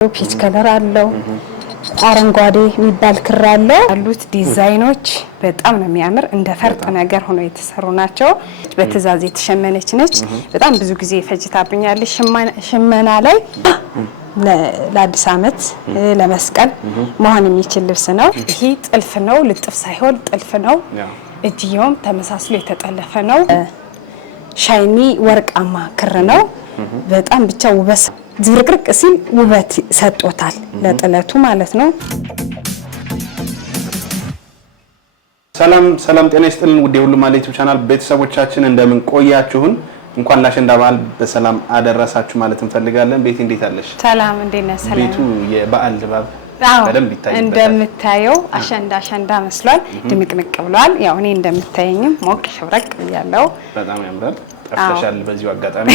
ፒች ከለር አለው አረንጓዴ የሚባል ክር አለው አሉት ዲዛይኖች በጣም ነው የሚያምር እንደ ፈርጥ ነገር ሆኖ የተሰሩ ናቸው በትዛዝ የተሸመነች ነች በጣም ብዙ ጊዜ ፈጅታብኛል ሽመና ላይ ለአዲስ አመት ለመስቀል መሆን የሚችል ልብስ ነው ይሄ ጥልፍ ነው ልጥፍ ሳይሆን ጥልፍ ነው እጅየውም ተመሳስሎ የተጠለፈ ነው ሻይኒ ወርቃማ ክር ነው በጣም ብቻ ውበት ዝርቅርቅ ሲል ውበት ሰጥቶታል ለጥለቱ ማለት ነው ሰላም ጤና ይስጥልን ውድ የሁሉ ማለት ዩቲዩብ ቻናል ቤተሰቦቻችን እንደምን ቆያችሁን እንኳን ላሸንዳ በዓል በሰላም አደረሳችሁ ማለት እንፈልጋለን ቤት እንዴት አለሽ ሰላም እንዴት ነህ ሰላም ቤቱ የበዓል ድባብ በደንብ ይታያል እንደምታየው አሸንዳ መስሏል ድምቅንቅ ብሏል ያው እኔ እንደምታየኝም ሞቅ ሽብረቅ ያለው በጣም ያምራል አፍተሻል በዚሁ አጋጣሚ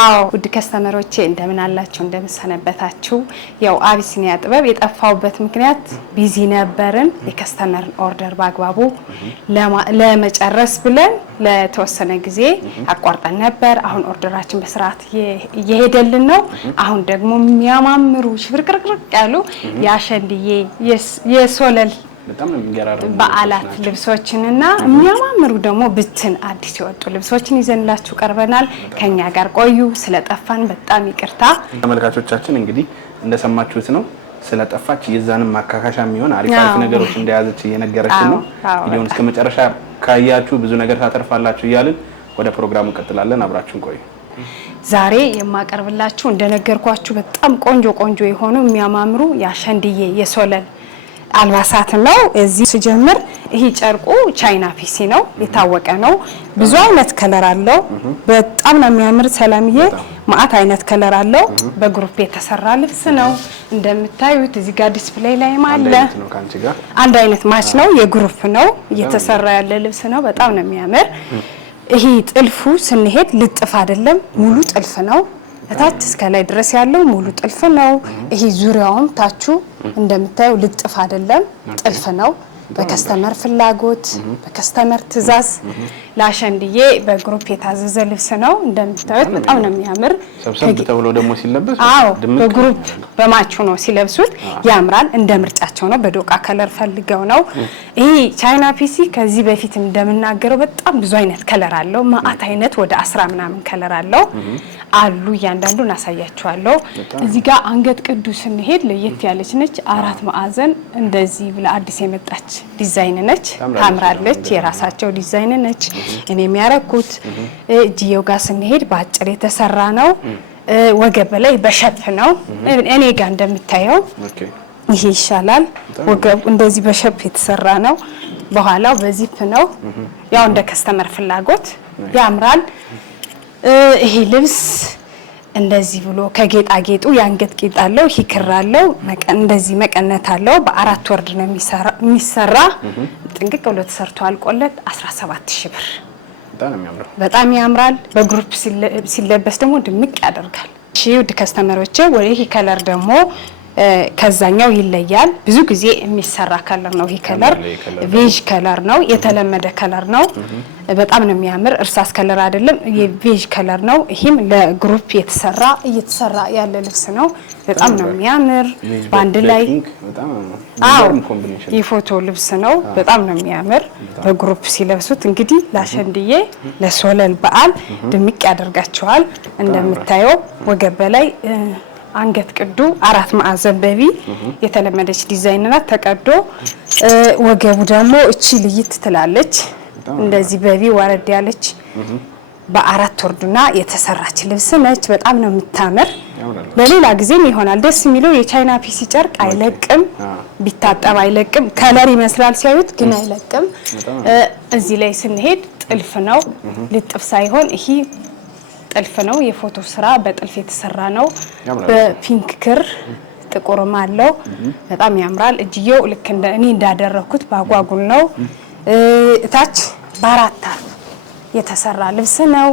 አዎ ውድ ከስተመሮቼ እንደምን አላችሁ እንደምሰነበታችሁ ያው አቢሲኒያ ጥበብ የጠፋውበት ምክንያት ቢዚ ነበርን የከስተመር ኦርደር ባግባቡ ለመጨረስ ብለን ለተወሰነ ጊዜ አቋርጠን ነበር አሁን ኦርደራችን በስርዓት እየሄደልን ነው አሁን ደግሞ የሚያማምሩ ሽብርቅርቅርቅ ያሉ ያሸንድዬ የሶለል በጣም የሚገራረሙ በዓላት ልብሶችንና የሚያማምሩ ደግሞ ብትን አዲስ የወጡ ልብሶችን ይዘንላችሁ ቀርበናል ከኛ ጋር ቆዩ ስለጠፋን በጣም ይቅርታ ተመልካቾቻችን እንግዲህ እንደሰማችሁት ነው ስለጠፋች የዛንም ማካካሻ የሚሆን አሪፍ ነገሮች እንደያዘች እየነገረችን ነው ቪዲዮውን እስከ መጨረሻ ካያችሁ ብዙ ነገር ታተርፋላችሁ ይያልን ወደ ፕሮግራሙ እንቀጥላለን አብራችሁን ቆዩ ዛሬ የማቀርብላችሁ እንደነገርኳችሁ በጣም ቆንጆ የሆኑ የሚያማምሩ ያሸንድዬ የሶለል አልባሳት ነው እዚህ ሲጀምር ይሄ ጨርቁ ቻይና ፒሲ ነው የታወቀ ነው ብዙ አይነት ከለር አለው በጣም ነው የሚያምር ሰላምዬ ማአት አይነት ከለር አለው በግሩፕ የተሰራ ልብስ ነው እንደምታዩት እዚህ ጋር ዲስፕሌይ ላይ አለ አንድ አይነት ማች ነው የግሩፕ ነው እየተሰራ ያለ ልብስ ነው በጣም ነው የሚያምር ይሄ ጥልፉ ስንሄድ ልጥፍ አይደለም ሙሉ ጥልፍ ነው እታች እስከ ላይ ድረስ ያለው ሙሉ ጥልፍ ነው ይሄ ዙሪያውን ታቹ እንደምታዩ ልጥፍ አይደለም ጥልፍ ነው በከስተመር ፍላጎት በከስተመር ትዛዝ ላሸንድዬ በግሩፕ የታዘዘ ልብስ ነው እንደምታዩት በጣም ነው የሚያምር ሰብሰብ ተብሎ ደግሞ ሲለበስ በግሩፕ በማቹ ነው ሲለብሱት ያምራል እንደ ምርጫቸው ነው በዶቃ ከለር ፈልገው ነው ይሄ ቻይና ፒሲ ከዚህ በፊት እንደምናገረው በጣም ብዙ አይነት ከለር አለው ማአት አይነት ወደ 10 ምናምን ከለር አለው አሉ ያንዳንዱን አሳያችኋለሁ እዚህ ጋር አንገት ቅዱስ እንሄድ ለየት ያለች ነች አራት ማዕዘን እንደዚህ ብለ አዲስ የመጣች ዲዛይን ነች ታምራለች የራሳቸው ዲዛይን ነች እኔ የሚያረኩት እጅየው ጋር ስንሄድ ባጭር የተሰራ ነው ወገብ ላይ በሸፕ ነው እኔ ጋር እንደምታየው ይሄ ይሻላል ወገብ እንደዚህ በሸፕ የተሰራ ነው በኋላው በዚፕ ነው ያው እንደ ከስተመር ፍላጎት ያምራል ይሄ ልብስ እንደዚህ ብሎ ከጌጣጌጡ ያንገት ጌጥ አለው ይክራለው እንደዚህ መቀነት አለው በአራት ወርድ ነው የሚሰራ ጥንቅቅ ብሎ ተሰርቶ አልቆለት 17000 ብር በጣም ያምራል በግሩፕ ሲለበስ ደግሞ ድምቅ ያደርጋል እሺ ውድ ከስተመሮቼ ወይ ይሄ ከለር ደግሞ ከዛኛው ይለያል ብዙ ጊዜ የሚሰራ ከለር ነው ይሄ ከለር ቬጅ ከለር ነው የተለመደ ከለር ነው በጣም ነው የሚያምር እርሳስ ከለር አይደለም የቬጅ ከለር ነው ይሄም ለግሩፕ እየተሰራ ያለ ልብስ ነው በጣም ነው የሚያምር ባንድ ላይ የፎቶ ልብስ ነው በጣም ነው የሚያምር በግሩፕ ሲለብሱት እንግዲህ ላሸንድዬ ለሶለል በዓል ድምቅ ያደርጋቸዋል እንደምታየው ወገብ ላይ አንገት ቅዱ አራት ማዕዘን በቢ የተለመደች ዲዛይን ናት ተቀዶ ወገቡ ደግሞ እቺ ልይት ትላለች እንደዚህ በቢ ወረድ ያለች በአራት ወርድና የተሰራች ልብስ ነች በጣም ነው የምታምር ለሌላ ጊዜም ይሆናል ደስ የሚለው የቻይና ፒሲ ጨርቅ አይለቅም ቢታጠብ አይለቅም ከለር ይመስላል ሲያዩት ግን አይለቅም እዚህ ላይ ስንሄድ ጥልፍ ነው ልጥፍ ሳይሆን ይሄ ጥልፍ ነው የፎቶ ስራ በጥልፍ የተሰራ ነው በፒንክ ክር ጥቁርም አለው በጣም ያምራል እጅየው ልክ እንደ እኔ እንዳደረኩት ባጓጉል ነው እታች ባራታ የተሰራ ልብስ ነው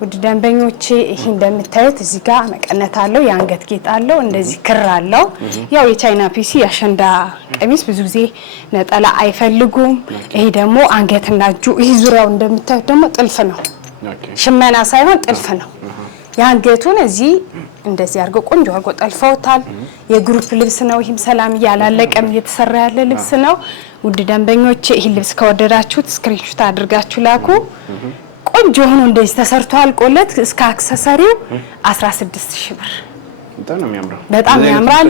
ውድ ደንበኞቼ ይሄ እንደምታዩት እዚህ ጋር መቀነት አለው ያንገት ጌጥ አለው እንደዚህ ክር አለው ያው የቻይና ፒሲ ያሸንዳ ቀሚስ ብዙ ጊዜ ነጠላ አይፈልጉም ይሄ ደግሞ አንገትና እጁ ይሄ ዙሪያው እንደምታዩት ደግሞ ጥልፍ ነው ሽመና ሳይሆን ጥልፍ ነው ያንገቱን እዚህ እንደዚህ አድርገው ቆንጆ አድርገው ጠልፈውታል። የግሩፕ ልብስ ነው። ይሄም ሰላም ያላለቀም እየተሰራ ያለ ልብስ ነው። ውድ ደንበኞቼ ይሄ ልብስ ከወደዳችሁት ስክሪንሾት አድርጋችሁ ላኩ። ቆንጆ ሆኖ እንደዚህ ተሰርቶ አልቆለት እስከ አክሰሰሪው 16000 ብር። በጣም ያምራል።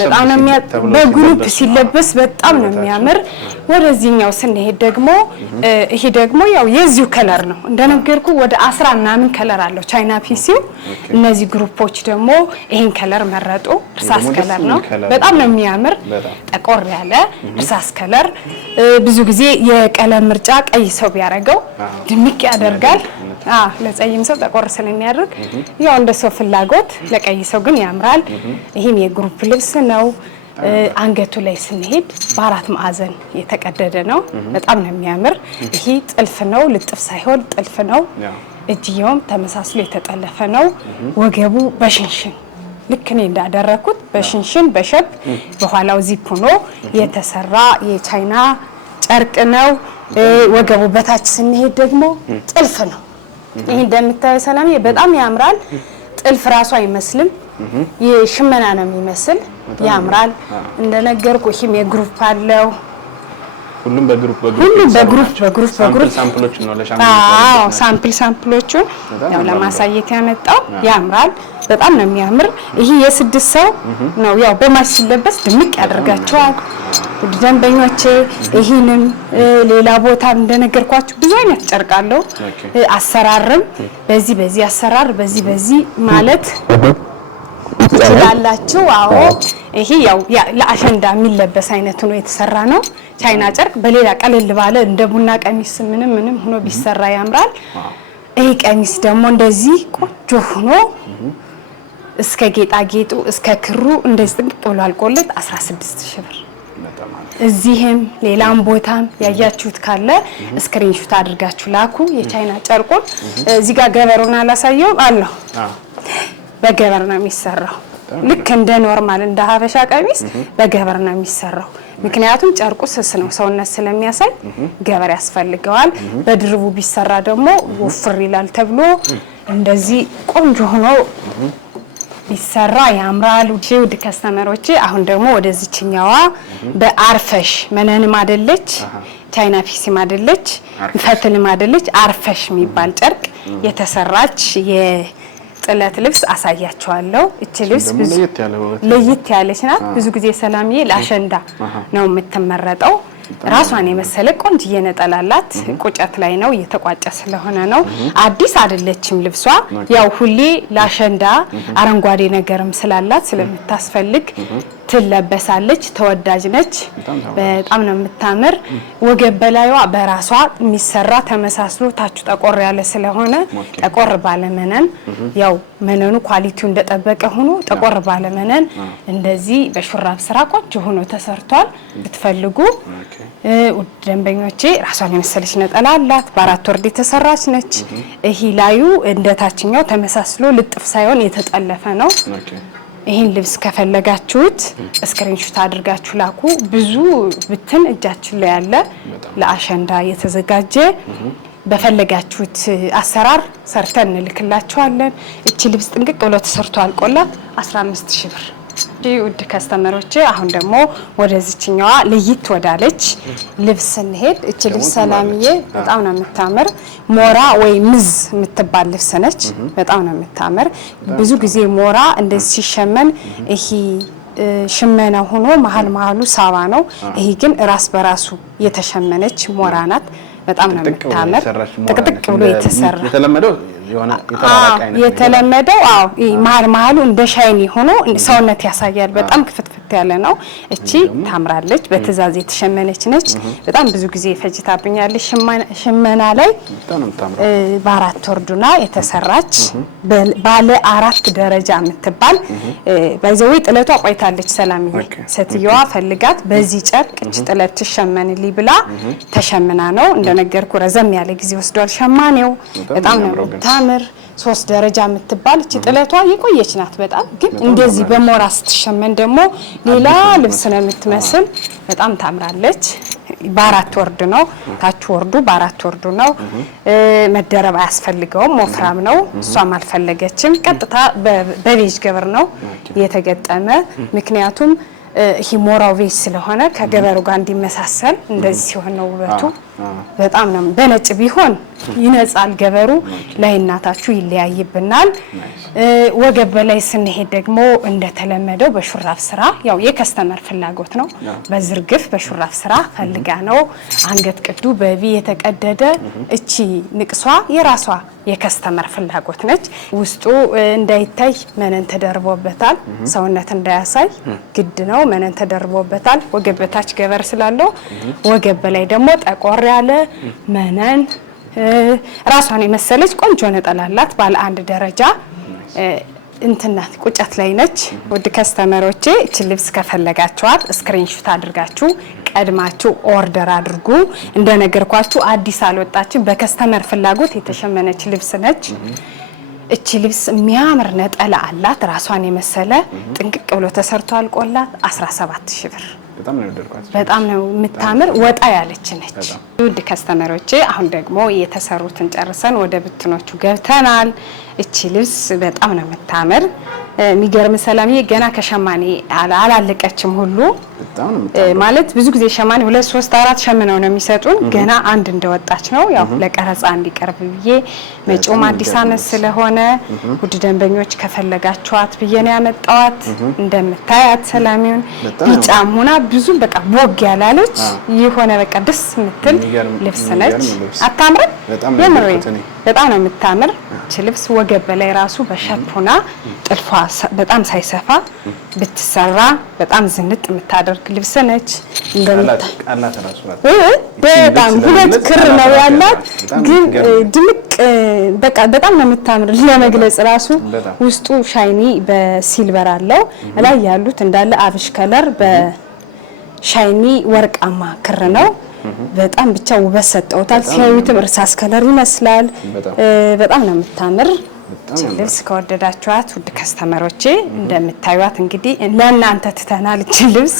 በጣም ነው በግሩፕ ሲለበስ በጣም ነው የሚያምር። ወደዚህኛው ስንሄድ ደግሞ ይሄ ደግሞ ያው የዚሁ ከለር ነው እንደነገርኩ ወደ 10 ምናምን ከለር አለው ቻይና ፒሲው። እነዚህ ግሩፖች ደግሞ ይሄን ከለር መረጡ። እርሳስ ከለር ነው። በጣም ነው የሚያምር። ጠቆር ያለ እርሳስ ከለር። ብዙ ጊዜ የቀለም ምርጫ ቀይ ሰው ቢያደርገው ድምቅ ያደርጋል። ለፀይም ሰው ጠቆር ስለሚያደርግ ያው እንደ ሰው ፍላጎት፣ ለቀይ ሰው ግን ያምራል። ይሄም የግሩፕ ልብስ ነው። አንገቱ ላይ ስንሄድ በአራት ማዕዘን የተቀደደ ነው። በጣም ነው የሚያምር። ይሄ ጥልፍ ነው፣ ልጥፍ ሳይሆን ጥልፍ ነው። እጅየውም ተመሳስሎ የተጠለፈ ነው። ወገቡ በሽንሽን ልክ እኔ እንዳደረኩት በሽንሽን በሸብ በኋላው ዚፕ ሆኖ የተሰራ የቻይና ጨርቅ ነው። ወገቡ በታች ስንሄድ ደግሞ ጥልፍ ነው። ይሄ እንደምታዩት ሰላምዬ በጣም ያምራል። ጥልፍ ራሱ አይመስልም፣ የሽመና ነው የሚመስል። ያምራል። እንደነገርኩ ይሄም የግሩፕ አለው። ሁሉም በግሩፕ ሳምፕሎች ነው ሳምፕሎቹን ያው ለማሳየት ያመጣው። ያምራል። በጣም ነው የሚያምር። ይሄ የ6 ሰው ነው። ያው በማች ሲለበስ ድምቅ ያደርጋቸዋል። ውድ ደንበኞቼ ይሄንም ሌላ ቦታ እንደነገርኳችሁ ብዙ አይነት ጨርቅ አለው። አሰራርም በዚህ አሰራር በዚህ ማለት ትችላላችሁ። አዎ ይሄ ያው ለአሸንዳ የሚለበስ አይነት ሆኖ የተሰራ ነው። ቻይና ጨርቅ በሌላ ቀለል ባለ እንደ ቡና ቀሚስ ምንም ሆኖ ቢሰራ ያምራል። ይሄ ቀሚስ ደግሞ እንደዚህ ቆንጆ ሆኖ እስከ ጌጣጌጡ እስከ ክሩ እንደዚህ ጥንቅቅ ብሎ አልቆለት 16000 ብር። እዚህም ሌላም ቦታም ያያችሁት ካለ ስክሪንሾት አድርጋችሁ ላኩ። የቻይና ጨርቁን እዚህ ጋር ገበሩን አላሳየው አለው። በገበር ነው የሚሰራው። ልክ እንደ ኖርማል እንደ ሀበሻ ቀሚስ በገበር ነው የሚሰራው። ምክንያቱም ጨርቁ ስስ ነው፣ ሰውነት ስለሚያሳይ ገበር ያስፈልገዋል። በድርቡ ቢሰራ ደግሞ ወፍር ይላል ተብሎ እንደዚህ ቆንጆ ሆኖ ቢሰራ ያምራል። ውድ ከስተመሮቼ አሁን ደግሞ ወደዚህኛዋ በአርፈሽ መነንም አይደለች ቻይና ፒሲም አይደለች ፈትልም አይደለች አርፈሽ የሚባል ጨርቅ የተሰራች የጥለት ልብስ አሳያቸዋለሁ። እቺ ልብስ ብዙ ለየት ያለች ናት። ብዙ ጊዜ ሰላምዬ ለአሸንዳ ነው የምትመረጠው። ራሷን የመሰለ ቆንጆ ነጠላላት ቁጨት ላይ ነው እየተቋጨ ስለሆነ ነው። አዲስ አይደለችም ልብሷ። ያው ሁሌ ለአሸንዳ አረንጓዴ ነገርም ስላላት ስለምታስፈልግ ትለበሳለች። ተወዳጅ ነች። በጣም ነው የምታምር። ወገብ በላይዋ በራሷ የሚሰራ ተመሳስሎ ታቹ ጠቆር ያለ ስለሆነ ጠቆር ባለመነን ያው መነኑ ኳሊቲው እንደጠበቀ ሆኖ ጠቆር ባለመነን እንደዚህ በሹራብ ስራ ቆንጆ ሆኖ ተሰርቷል። ብትፈልጉ ውድ ደንበኞቼ ራሷን የመሰለች ነጠላ አላት። በአራት ወርድ የተሰራች ነች። ይሄ ላዩ እንደታችኛው ተመሳስሎ ልጥፍ ሳይሆን የተጠለፈ ነው። ይሄን ልብስ ከፈለጋችሁት ስክሪንሾት አድርጋችሁ ላኩ። ብዙ ብትን እጃችን ላይ ያለ ለአሸንዳ የተዘጋጀ በፈለጋችሁት አሰራር ሰርተን እንልክላችኋለን። እቺ ልብስ ጥንቅቅ ብሎ ተሰርቶ አልቆላት 15000 ብር። ውድ ከስተመሮቼ አሁን ደግሞ ወደዚህኛዋ ለይት ወዳለች ልብስ እንሄድ። እቺ ልብስ ሰላምዬ በጣም ነው የምታምር። ሞራ ወይ ምዝ የምትባል ልብስ ነች። በጣም ነው የምታምር። ብዙ ጊዜ ሞራ እንደዚህ ሲሸመን ይሄ ሽመና ሆኖ መሀሉ ሳባ ነው። ይሄ ግን ራስ በራሱ የተሸመነች ሞራ ናት። በጣም ነው የምታምር። ጥቅጥቅ ብሎ የተሰራ የተለመደው መሀሉ እንደ ሻይኒ ሆኖ ሰውነት ያሳያል። በጣም ክፍትፍት ያለ ነው። እቺ ታምራለች። በትዕዛዝ የተሸመነች ነች። በጣም ብዙ ጊዜ ፈጅታብኛለች ሽመና ላይ። በአራት ወርዱና የተሰራች ባለ 4 ደረጃ የምትባል ባይዘው ጥለቷ ቆይታለች። ሰላምዬ ሴትዮዋ ፈልጋት በዚህ ጨርቅ እቺ ጥለት ተሸመንልኝ ብላ ተሸምና ነው። እንደነገርኩ ረዘም ያለ ጊዜ ወስዷል ሸማኔው። በጣም ነው ታምር 3 ደረጃ የምትባል እቺ ጥለቷ የቆየች ናት። በጣም ግን እንደዚህ በሞራ ስትሸመን ደግሞ ሌላ ልብስ ነው የምትመስል። በጣም ታምራለች። በአራት ወርድ ነው ታች ወርዱ በአራት ወርዱ ነው መደረብ አያስፈልገውም ወፍራም ነው እሷም አልፈለገችም ቀጥታ በቤጅ ገበር ነው የተገጠመ ምክንያቱም ሂሞራው ቬጅ ስለሆነ ከገበሩ ጋር እንዲመሳሰል እንደዚህ ሲሆን ነው ውበቱ በጣም ነው በነጭ ቢሆን ይነጻል ገበሩ ለእናታችሁ ይለያይብናል ወገብ በላይ ስንሄድ ደግሞ እንደተለመደው በሹራፍ ስራ ያው የከስተመር ፍላጎት ነው በዝርግፍ በሹራፍ ስራ ፈልጋ ነው አንገት ቅዱ በቪ የተቀደደ እቺ ንቅሷ የራሷ የከስተመር ፍላጎት ነች ውስጡ እንዳይታይ መነን ተደርቦበታል ሰውነት እንዳያሳይ ግድ ነው መነን ተደርቦበታል ወገብ በታች ገበር ስላለው ወገብ በላይ ደግሞ ጠቆር ያለ መነን ራሷን የመሰለች ቆንጆ ነጠላላት ባለ አንድ ደረጃ እንትናት ቁጫት ላይ ነች ውድ ከስተመሮቼ እቺ ልብስ ከፈለጋችኋት ስክሪንሾት አድርጋችሁ ቀድማችሁ ኦርደር አድርጉ እንደነገርኳችሁ አዲስ አልወጣችም በከስተመር ፍላጎት የተሸመነች ልብስ ነች እቺ ልብስ የሚያምር ነጠላ አላት ራሷን የመሰለ ጥንቅቅ ብሎ ተሰርቶ አልቆላት 17000 ብር በጣም ነው የምታምር ወጣ ያለች ነች ውድ ከስተመሮቼ አሁን ደግሞ የተሰሩትን ጨርሰን ወደ ብትኖቹ ገብተናል እቺ ልብስ በጣም ነው የምታምር የሚገርም ሰላምዬ ገና ከሸማኔ አላለቀችም ሁሉ ማለት ብዙ ጊዜ ሸማኔ 2 3 4 ሸምነው ነው የሚሰጡን ገና አንድ እንደወጣች ነው ያው ለቀረጻ እንዲቀርብ ብዬ መጪውም አዲስ አመት ስለሆነ ውድ ደንበኞች ከፈለጋችኋት ብዬ ነው ያመጣዋት እንደምታያት ሰላሚውን ቢጫም ሆና ብዙ በቃ ቦግ ያላለች የሆነ በቃ ደስ የምትል ልብስ ነች አታምርም የምሬ በጣም ነው የምታምር እቺ ልብስ ወገብ በላይ ራሱ በሸፖና ጥልፏ በጣም ሳይሰፋ ብትሰራ በጣም ዝንጥ የምታደርግ ልብስ ነች እንደምታቃላት ራሱ በጣም ሁለት ክር ነው ያላት ግን ድምቅ በቃ በጣም ነው የምታምር ለመግለጽ ራሱ ውስጡ ሻይኒ በሲልቨር አለው ላይ ያሉት እንዳለ አብሽ ከለር በሻይኒ ወርቃማ ክር ነው በጣም ብቻ ውበት ሰጠውታል ሲያዩትም እርሳስ ከለር ይመስላል በጣም ነው የምታምር ልብስ ከወደዳችኋት ውድ ከስተመሮቼ እንደምታዩት እንግዲህ ለእናንተ ትተናል እቺ ልብስ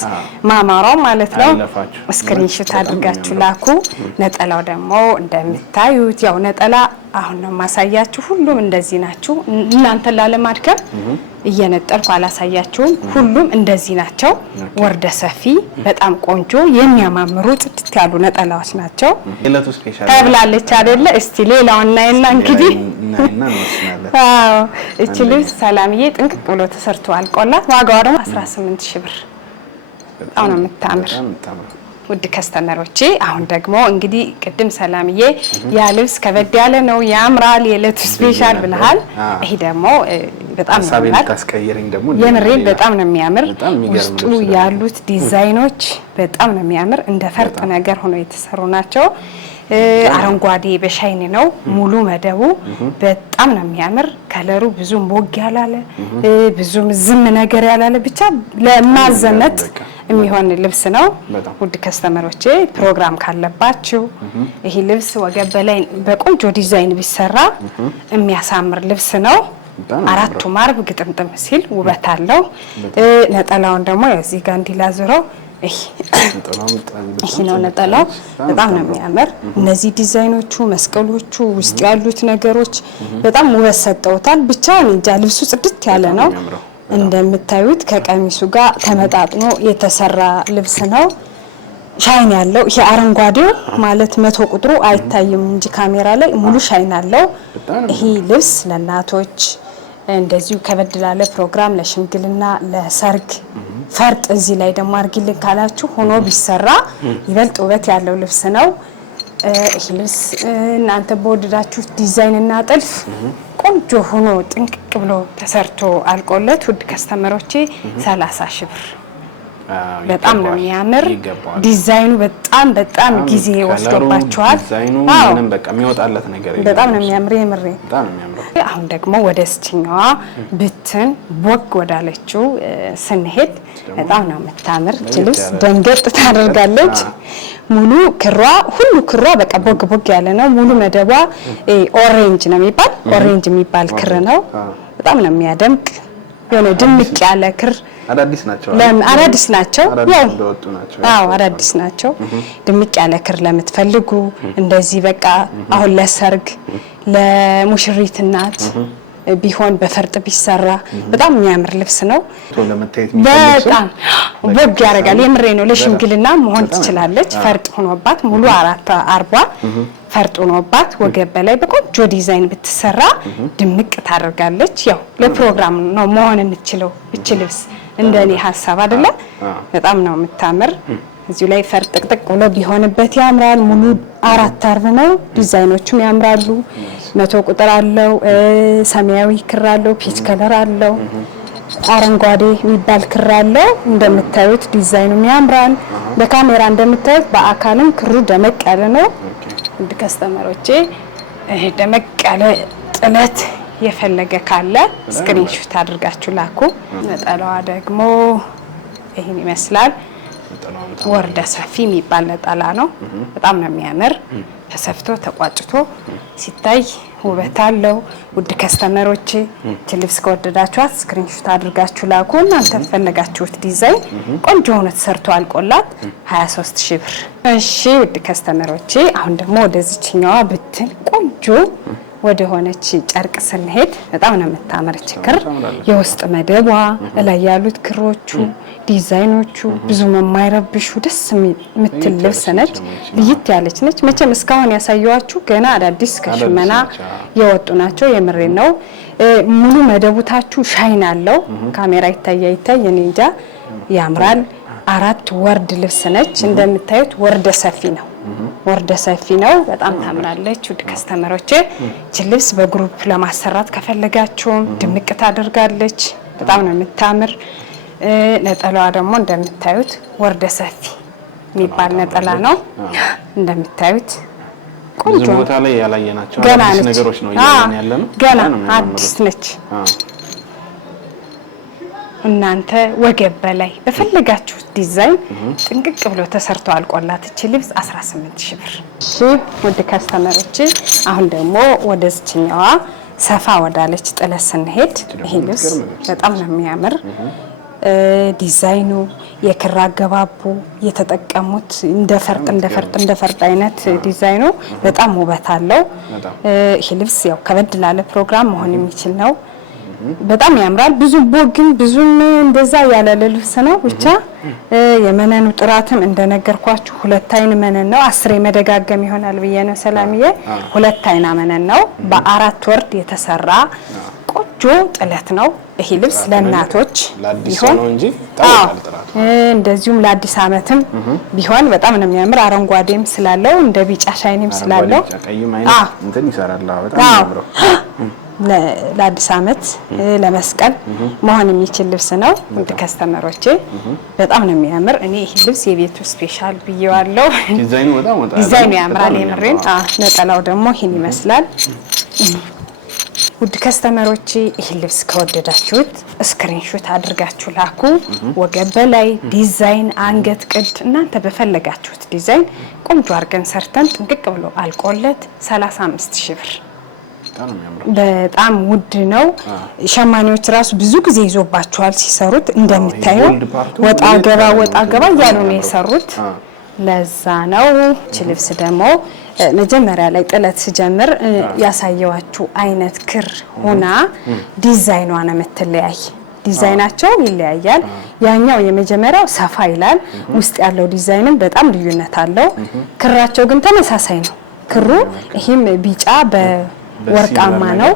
ማማራው ማለት ነው ስክሪንሾት አድርጋችሁ ላኩ ነጠላው ደግሞ እንደምታዩት ያው ነጠላ አሁን ነው ማሳያችሁ ሁሉም እንደዚህ ናቸው እናንተ ላለማድከም እየነጠልኩ አላሳያችሁም ሁሉም እንደዚህ ናቸው ወርደ ሰፊ በጣም ቆንጆ የሚያማምሩ ጥጥት ያሉ ነጠላዎች ናቸው ለቱ ስፔሻል ተብላለች አይደለ እስቲ ሌላውና እና እንግዲህ አዎ እቺ ልብስ ሰላምዬ ጥንቅቅ ብሎ ተሰርቶ አልቆላት ዋጋው ደግሞ 18000 ብር በጣም ነው የምታምር ውድ ከስተመሮቼ አሁን ደግሞ እንግዲህ ቅድም ሰላምዬ ያ ልብስ ከበድ ያለ ነው ያምራል የለቱ ስፔሻል ብለሃል ይሄ ደግሞ በጣም ነው ታስቀየረኝ ደግሞ የምሬን በጣም ነው የሚያምር ውስጡ ያሉት ዲዛይኖች በጣም ነው የሚያምር እንደ ፈርጥ ነገር ሆኖ የተሰሩ ናቸው አረንጓዴ በሻይን ነው ሙሉ መደቡ በጣም ነው የሚያምር ከለሩ ብዙም ቦግ ያላለ ብዙም ዝም ነገር ያላለ ብቻ ለማዘነት የሚሆን ልብስ ነው ውድ ከስተመሮቼ ፕሮግራም ካለባችሁ ይሄ ልብስ ወገብ በላይ በቆንጆ ዲዛይን ቢሰራ የሚያሳምር ልብስ ነው አራቱ ማርብ ግጥምጥም ሲል ውበት አለው ነጠላውን ደግሞ እዚህ ጋር እንዲላዝረው ይሄ ነው ነጠላው በጣም ነው የሚያምር እነዚህ ዲዛይኖቹ መስቀሎቹ ውስጥ ያሉት ነገሮች በጣም ውበት ሰጠውታል ብቻ እንጃ ልብሱ ጽድት ያለ ነው እንደምታዩት ከቀሚሱ ጋር ተመጣጥኖ የተሰራ ልብስ ነው ሻይን ያለው ይሄ አረንጓዴው ማለት 100 ቁጥሩ አይታይም እንጂ ካሜራ ላይ ሙሉ ሻይን አለው ይሄ ልብስ ለናቶች እንደዚሁ ከበድላለ ፕሮግራም ለሽምግልና ለሰርግ ፈርጥ እዚህ ላይ ደግሞ አርጊልን ካላችሁ ሆኖ ቢሰራ ይበልጥ ውበት ያለው ልብስ ነው ይሄ ልብስ እናንተ በወደዳችሁ ዲዛይን እና ጥልፍ ቆንጆ ሆኖ ጥንቅቅ ብሎ ተሰርቶ አልቆለት ውድ ከስተመሮቼ 30000 ብር በጣም ነው የሚያምር ዲዛይኑ በጣም ጊዜ ወስዶባቸዋል ምንም በቃ የሚወጣለት ነገር የለም በጣም ነው የሚያምር የምሬ በጣም ነው የሚያምር አሁን ደግሞ ወደ ስቲኛዋ ብትን ቦግ ወዳለችው ስንሄድ በጣም ነው የምታምር ልብስ ደንገጥ ታደርጋለች ሙሉ ክሯ ሁሉ ክሯ በቃ ቦግ ያለ ነው ሙሉ መደቧ ኦሬንጅ ነው የሚባል ኦሬንጅ የሚባል ክር ነው በጣም ነው የሚያደምቅ የሆነ ድምቅ ያለ ክር አዳዲስ ናቸው ያው አዳዲስ ናቸው ድምቅ ያለ ክር ለምትፈልጉ እንደዚህ በቃ አሁን ለሰርግ ለሙሽሪት እናት ቢሆን በፈርጥ ቢሰራ በጣም የሚያምር ልብስ ነው በጣም ወግ ያረጋል የምሬ ነው ለሽምግልና መሆን ትችላለች ፈርጥ ሆኖባት ሙሉ 40 ፈርጥ ሆኖባት ወገብ በላይ በቆንጆ ዲዛይን ብትሰራ ድምቅ ታደርጋለች ያው ለፕሮግራም ነው መሆን እንችለው እቺ ልብስ እንደኔ ሐሳብ አይደለ በጣም ነው የምታምር እዚህ ላይ ፈርጥ ጥቅጥቅ ብሎ ቢሆንበት ያምራል ሙሉ 4 አርብ ነው ዲዛይኖቹም ያምራሉ 100 ቁጥር አለው ሰማያዊ ክር አለው ፒች ከለር አለው አረንጓዴ የሚባል ክር አለው እንደምታዩት ዲዛይኑም ያምራል በካሜራ እንደምታዩት በአካልም ክሩ ደመቅ ያለ ነው እንደ ከስተመሮቼ ደመቅ ያለ ጥለት የፈለገ ካለ ስክሪንሾት አድርጋችሁ ላኩ ነጠላዋ ደግሞ ይሄን ይመስላል ወርደ ሰፊ የሚባል ነጠላ ነው በጣም ነው የሚያምር ተሰፍቶ ተቋጭቶ ሲታይ ውበት አለው ውድ ከስተመሮቼ ልብስ ከወደዳችኋት ስክሪንሾት አድርጋችሁ ላኩ እናንተ ፈለጋችሁት ዲዛይን ቆንጆ ሆኖ ተሰርቶ አልቆላት 23000 ብር እሺ ውድ ከስተመሮቼ አሁን ደግሞ ወደዚህኛዋ ብትን ቆንጆ ወደ ሆነች ጨርቅ ስንሄድ በጣም ነው የምታምርች ክር የውስጥ መደቧ ላይ ያሉት ክሮቹ ዲዛይኖቹ ብዙ የማይረብሹ ደስ የምትል ልብስ ነች ልይት ያለች ነች መቼም እስካሁን ያሳየዋችሁ ገና አዳዲስ ከሽመና የወጡ ናቸው የምሬ ነው ሙሉ መደቡታችሁ ሻይን አለው ካሜራ ይታያይ እኔ እንጃ ያምራል 4 ወርድ ልብስ ነች እንደምታዩት ወርደ ሰፊ ነው ወርደ ሰፊ ነው በጣም ታምራለች ውድ ከስተመሮቼ እቺ ልብስ በግሩፕ ለማሰራት ከፈለጋችሁ ድምቅ ታደርጋለች በጣም ነው የምታምር ነጠላዋ ደግሞ እንደምታዩት ወርደ ሰፊ የሚባል ነጠላ ነው እንደምታዩት ቆንጆ ቦታ ላይ ያላየናቸው አዲስ ነገሮች ነው ያለነው ገና አዲስ ነች እናንተ ወገብ በላይ በፈለጋችሁት ዲዛይን ጥንቅቅ ብሎ ተሰርቶ አልቆላት እቺ ልብስ 18000 ብር እሺ ወደ ከስተመሮቼ አሁን ደግሞ ወደዚህኛዋ ሰፋ ወዳለች ጥለት ስንሄድ ይሄ ልብስ በጣም ነው የሚያምር ዲዛይኑ የክር አገባቡ የተጠቀሙት እንደ ፈርጥ አይነት ዲዛይኑ በጣም ውበት አለው ይሄ ልብስ ያው ከበድ ላለ ፕሮግራም መሆን የሚችል ነው በጣም ያምራል ብዙ ቦግን ብዙም እንደዛ ያለ ልብስ ነው ብቻ የመነኑ ጥራትም እንደነገርኳችሁ ሁለት አይን መነን ነው 10 መደጋገም ይሆናል በየነ ሰላምዬ ሁለት አይና መነን ነው በአራት ወርድ የተሰራ ቆንጆ ጥለት ነው ይሄ ልብስ ለእናቶች ቢሆን እንጂ እንደዚሁም ለአዲስ አመትም ቢሆን በጣም ነው የሚያምር አረንጓዴም ስላለው እንደ ቢጫ ሻይንም ስላለው እንትን ይሰራል በጣም ያምራል ለአዲስ አመት ለመስቀል መሆን የሚችል ልብስ ነው እንደ ከስተመሮቼ በጣም ነው የሚያምር እኔ ይሄ ልብስ የቤቱ ስፔሻል ብየዋለሁ ዲዛይኑ ያምራል የምሬን ነጠላው ደግሞ ይሄን ይመስላል ውድ ከስተመሮቼ ይሄ ልብስ ከወደዳችሁት ስክሪንሾት አድርጋችሁ ላኩ ወገብ በላይ ዲዛይን አንገት ቅድ እናንተ በፈለጋችሁት ዲዛይን ቆንጆ አርገን ሰርተን ጥንቅቅ ብሎ አልቆለት 35000 ብር በጣም ውድ ነው ሸማኔዎች ራሱ ብዙ ጊዜ ይዞባቸዋል ሲሰሩት እንደምታዩ ወጣ ገባ ያሉ ነው የሰሩት ለዛ ነው ልብስ ደግሞ መጀመሪያ ላይ ጥለት ሲጀምር ያሳየዋችሁ አይነት ክር ሆና ዲዛይኗ ነው የምትለያይ ዲዛይናቸው ይለያያል ያኛው የመጀመሪያው ሰፋ ይላል ውስጥ ያለው ዲዛይንም በጣም ልዩነት አለው ክራቸው ግን ተመሳሳይ ነው ክሩ ይሄም ቢጫ ወርቃማ ነው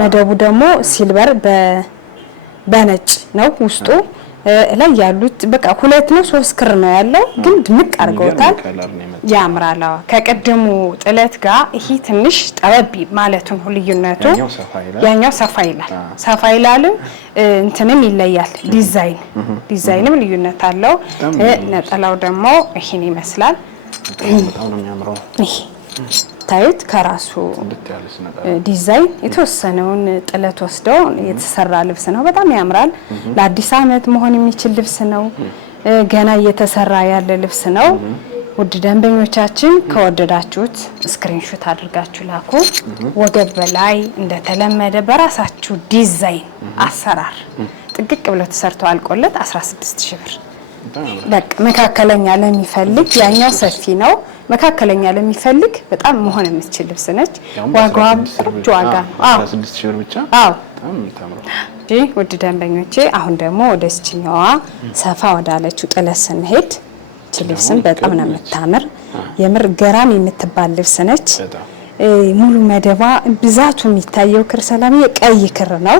መደቡ ደግሞ ሲልቨር በነጭ ነው ውስጡ ላይ ያሉት በቃ ሁለት ነው 3 ክር ነው ያለው ግን ድምቅ አርገውታል ያምራል ከቀደሙ ጥለት ጋር ይሄ ትንሽ ጠበብ ማለቱን ልዩነቱ ያኛው ሰፋ ይላል እንትንም ይለያል ዲዛይንም ልዩነት አለው ነጠላው ደግሞ ይሄን ይመስላል በጣም ነው የሚያምረው ታዩት ከራሱ ዲዛይን የተወሰነውን ጥለት ወስደው የተሰራ ልብስ ነው በጣም ያምራል ለአዲስ አመት መሆን የሚችል ልብስ ነው ገና እየተሰራ ያለ ልብስ ነው ውድ ደንበኞቻችን ከወደዳችሁት ስክሪንሾት አድርጋችሁ ላኩ። ወገብ በላይ እንደተለመደ በራሳችሁ ዲዛይን አሰራር ጥቅቅ ብሎ ተሰርቶ አልቆለት 16000 ብር። በቃ መካከለኛ ለሚፈልግ ያኛው ሰፊ ነው። መካከለኛ ለሚፈልግ በጣም መሆን የምትችል ልብስ ነች። ዋጋው ቆንጆ ዋጋ ነው። 16000 ብር ብቻ። በጣም የምታምረው። ውድ ደንበኞቼ አሁን ደግሞ ወደ እስችኛዋ ሰፋ ወዳለችው ጥለት ስንሄድ ልብስም በጣም ነው የምታምር። የምር ገራም የምትባል ልብስ ነች። ሙሉ መደባ ብዛቱ የሚታየው ክር ሰላም የቀይ ክር ነው።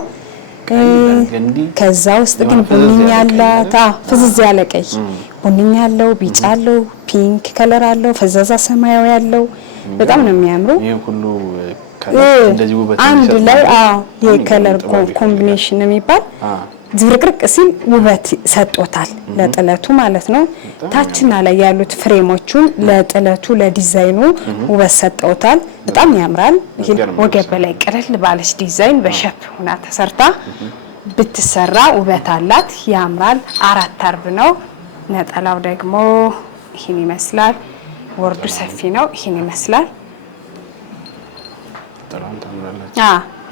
ከዛ ውስጥ ግን ቡኒ ያላት ፍዝዝ ያለ ቀይ ቡኒ ያለው፣ ቢጫ አለው፣ ፒንክ ከለር አለው፣ ፈዛዛ ሰማያዊ ያለው በጣም ነው የሚያምሩ። ይሄ ሁሉ ከለር እንደዚህ ውበት አንድ ላይ የከለር ኮምቢኔሽን የሚባል ዝብርቅርቅ ሲል ውበት ሰጥቶታል ለጥለቱ ማለት ነው። ታችና ላይ ያሉት ፍሬሞቹን ለጥለቱ ለዲዛይኑ ውበት ሰጥተውታል። በጣም ያምራል። ይሄ ወገብ በላይ ቅልል ባለች ዲዛይን በሸፕ ሆና ተሰርታ ብትሰራ ውበት አላት። ያምራል። 4 አርብ ነው። ነጠላው ደግሞ ይሄን ይመስላል። ወርዱ ሰፊ ነው። ይሄን ይመስላል።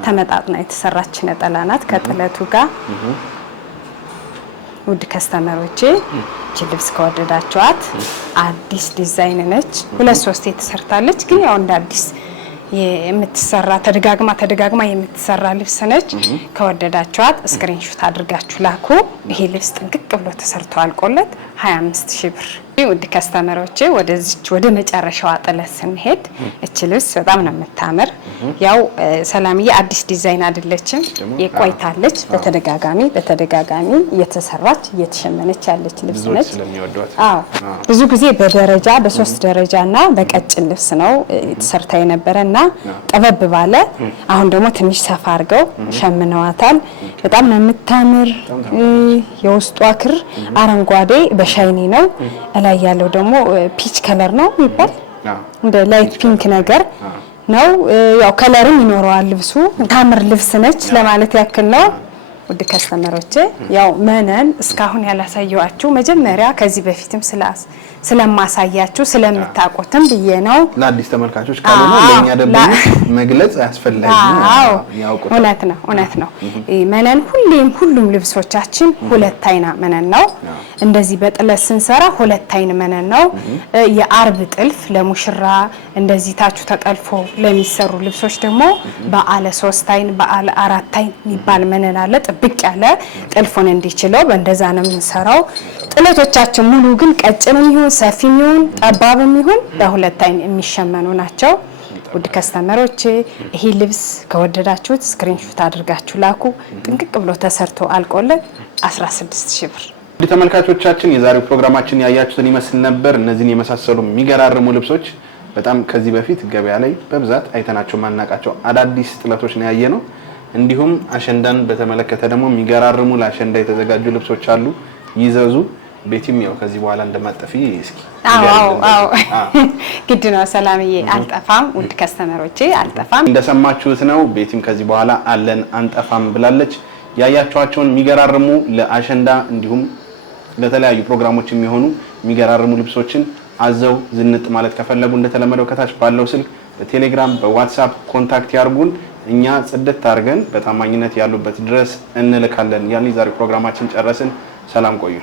ተመጣጣና የተሰራች ነጠላ ናት ከጥለቱ ጋር። ውድ ከስተመሮቼ እቺ ልብስ ከወደዳችኋት አዲስ ዲዛይን ነች። 2-3 የተሰርታለች ግን ያው እንደ አዲስ የምትሰራ ተደጋግማ የምትሰራ ልብስ ነች። ከወደዳችኋት ስክሪንሾት አድርጋችሁ ላኩ። ይሄ ልብስ ጥንቅቅ ብሎ ተሰርቶ አልቆለት 25000 ብር። ውድ ከስተመሮቼ ወደ መጨረሻዋ ጥለት ስንሄድ እቺ ልብስ በጣም ነው የምታምር። ያው ሰላምዬ አዲስ ዲዛይን አይደለችም፣ የቆይታለች። በተደጋጋሚ እየተሰራች እየተሸመነች ያለች ልብስ ነች። ብዙ ጊዜ በደረጃ በ3 ደረጃና በቀጭን ልብስ ነው ተሰርታ የነበረና ጠበብ ባለ፣ አሁን ደግሞ ትንሽ ሰፋ አድርገው ሸምነዋታል። በጣም ነው የምታምር። የውስጧ ክር አረንጓዴ በሻይኒ ነው። ላይ ያለው ደግሞ ፒች ከለር ነው የሚባል እንደ ላይት ፒንክ ነገር ነው። ያው ከለርም ይኖረዋል ልብሱ። ታምር ልብስ ነች ለማለት ያክል ነው። ውድ ከስተመሮቼ ያው መነን እስካሁን ያላሳየዋችሁ መጀመሪያ ከዚህ በፊትም ስለማሳያችሁ ስለምታቆትም ብዬ ነው። ለአዲስ ተመልካቾች ካልሆነ ለኛ ደግሞ መግለጽ ያስፈልጋል። እውነት ነው። መነን ሁሉም ልብሶቻችን 2 አይና መነን ነው። እንደዚህ በጥለት ስንሰራ 2 አይን መነን ነው። የአርብ ጥልፍ ለሙሽራ እንደዚህ ታቹ ተጠልፎ ለሚሰሩ ልብሶች ደግሞ በአለ 3 አይን በአለ 4 አይን የሚባል መነን አለ። ጥብቅ ያለ ጥልፉን እንዲችለው በእንደዛ ነው የምንሰራው። ጥለቶቻችን ሙሉ ግን ቀጭንም ይሁን ሰፊም ይሁን ጠባብም ይሁን በ2 አይን የሚሸመኑ ናቸው። ውድ ከስተመሮቼ ይሄ ልብስ ከወደዳችሁት ስክሪንሾት አድርጋችሁ ላኩ። ጥንቅቅ ብሎ ተሰርቶ አልቆለት 16000 ብር። ውድ ተመልካቾቻችን የዛሬው ፕሮግራማችን ያያችሁትን ይመስል ነበር። እነዚህን የመሳሰሉ የሚገራርሙ ልብሶች በጣም ከዚህ በፊት ገበያ ላይ በብዛት አይተናቸው ማናቃቸው አዳዲስ ጥለቶች ነው ያየነው። እንዲሁም አሸንዳን በተመለከተ ደግሞ የሚገራርሙ ለአሸንዳ የተዘጋጁ ልብሶች አሉ። ይዘዙ። ቤቲም ያው ከዚህ በኋላ እንደማጠፊ እስኪ ግድ ነው ሰላምዬ፣ አልጠፋም። ውድ ከስተመሮቼ አልጠፋም። እንደሰማችሁት ነው። ቤቲም ከዚህ በኋላ አለን አንጠፋም ብላለች። ያያችኋቸውን የሚገራርሙ ለአሸንዳ እንዲሁም ለተለያዩ ፕሮግራሞች የሚሆኑ የሚገራርሙ ልብሶችን አዘው ዝንጥ ማለት ከፈለጉ እንደተለመደው ከታች ባለው ስልክ በቴሌግራም በዋትስአፕ ኮንታክት ያርጉን። እኛ ጽድት አድርገን በታማኝነት ያሉበት ድረስ እንልካለን። ያን ዛሬ ፕሮግራማችን ጨረስን። ሰላም ቆዩ።